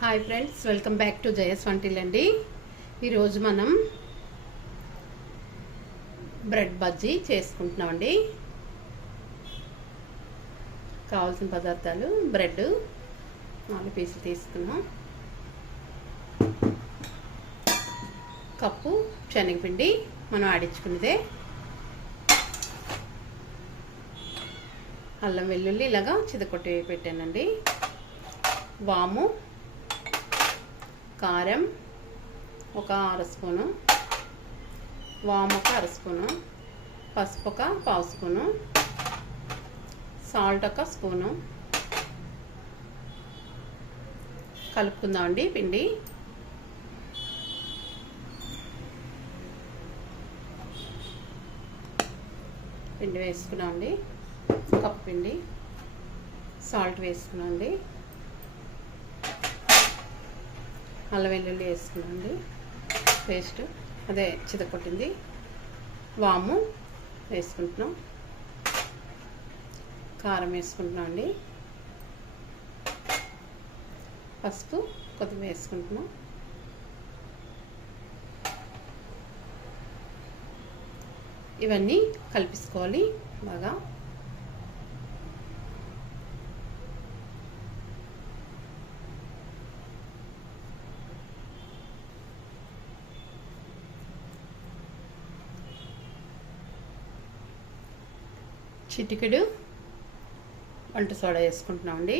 Hi friends welcome back to జయస్ వంటిల్ అండి ఈరోజు మనం బ్రెడ్ బజ్జీ చేసుకుంటున్నామండి కావాల్సిన పదార్థాలు బ్రెడ్ నాలుగు పీసులు తీసుకున్నాం. కప్పు శనగపిండి మనం ఆడించుకున్నదే. అల్లం వెల్లుల్లి ఇలాగా చిదకొట్టి పెట్టానండి వాము కారం ఒక అర స్పూను వామ్ ఒక అర స్పూను పసుపు ఒక పావు స్పూను సాల్ట్ ఒక స్పూను. కలుపుకుందామండి పిండి. పిండి వేసుకున్నామండి. కప్పు పిండి. సాల్ట్ వేసుకున్నామండి. అల్లం వెల్లుల్లి వేసుకున్నాండి పేస్ట్. అదే చితకొట్టింది. వాము వేసుకుంటున్నాం. కారం వేసుకుంటున్నాం అండి. పసుపు కొద్దిగా వేసుకుంటున్నాం. ఇవన్నీ కలిపించుకోవాలి బాగా చిటికెడు వంట సోడా వేసుకుంటున్నామండి.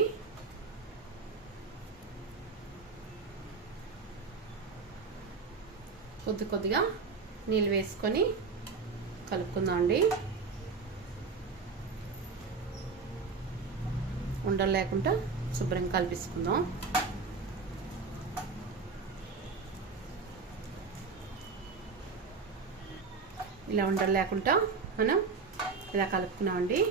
కొద్ది కొద్దిగా నీళ్ళు వేసుకొని కలుపుకుందామండి. ఉండలు లేకుండా శుభ్రంగా కలిపిసుకుందాం. ఇలా ఉండలు లేకుండా మనం ఇలా కలుపుకున్నామండి.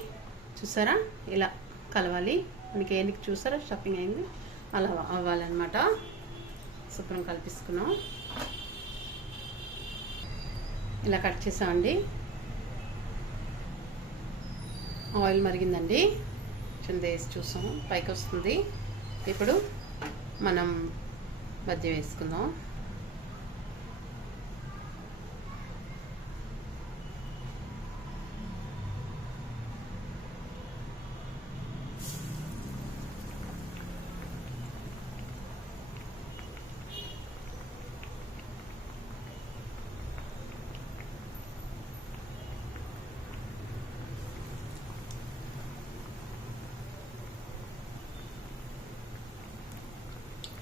చూసారా? ఇలా కలవాలి. మనకి ఏనికి చూసారా? స్టఫింగ్ అయింది. అలా అవ్వాలన్నమాట. శుభ్రం కలిపిస్తున్నాం ఇలా కట్ చేసామండి. ఆయిల్ మరిగిందండి. కింద వేసి చూసాం పైకి వస్తుంది. ఇప్పుడు మనం బజ్జీ వేసుకుందాం.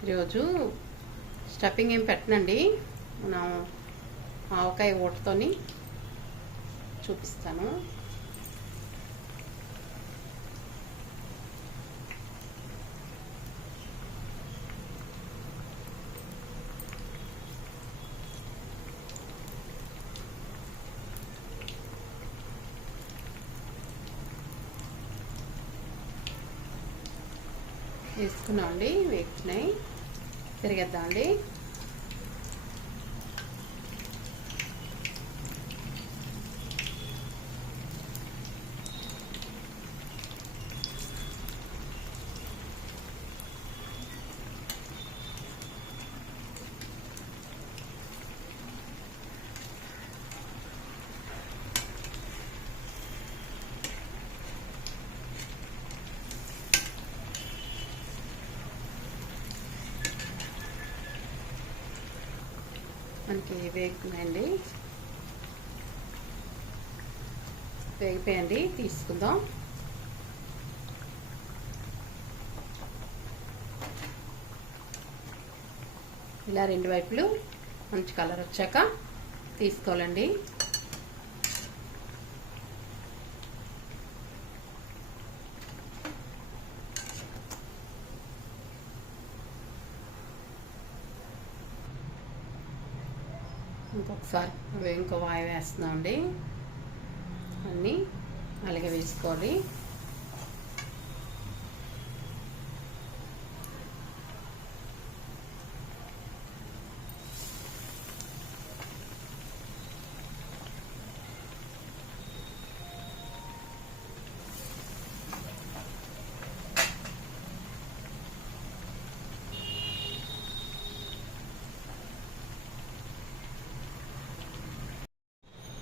ఈరోజు స్టఫింగ్ ఏం పెట్టనండి. మనం ఆవకాయ ఊటతోని చూపిస్తాను. వేసుకున్నామండి వేస్తున్నాయి తిరిగేద్దామండి. మనకి వేగుతున్నాయండి. వేగిపోయండి తీసుకుందాం. ఇలా రెండు వైపులు మంచి కలర్ వచ్చాక తీసుకోవాలండి. ఇంకొకసారి అవి ఇంకో వాయి వేస్తున్నామండి అన్నీ అలాగే వేసుకోవాలి.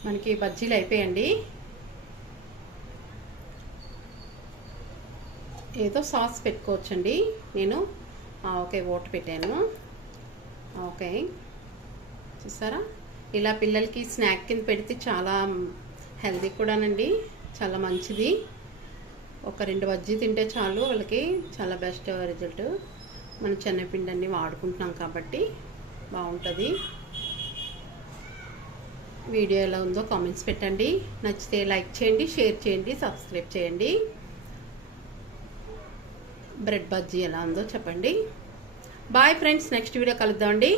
మనకి బజ్జీలు అయిపోయండి. ఏదో సాస్ పెట్టుకోవచ్చండి. నేను ఓకే ఓటు పెట్టాను. ఓకే. చూసారా? ఇలా పిల్లలకి స్నాక్ కింద పెడితే చాలా హెల్తీ కూడానండి. చాలా మంచిది. ఒక రెండు బజ్జీ తింటే చాలు వాళ్ళకి చాలా బెస్ట్ రిజల్ట్. మనం చెన్నపిండి అన్ని వాడుకుంటున్నాం కాబట్టి బాగుంటుంది. వీడియో ఎలా ఉందో కామెంట్స్ పెట్టండి. నచ్చితే లైక్ చేయండి షేర్ చేయండి సబ్స్క్రైబ్ చేయండి. బ్రెడ్ బజ్జీ ఎలా ఉందో చెప్పండి. బాయ్ ఫ్రెండ్స్ నెక్స్ట్ వీడియో కలుద్దామండి.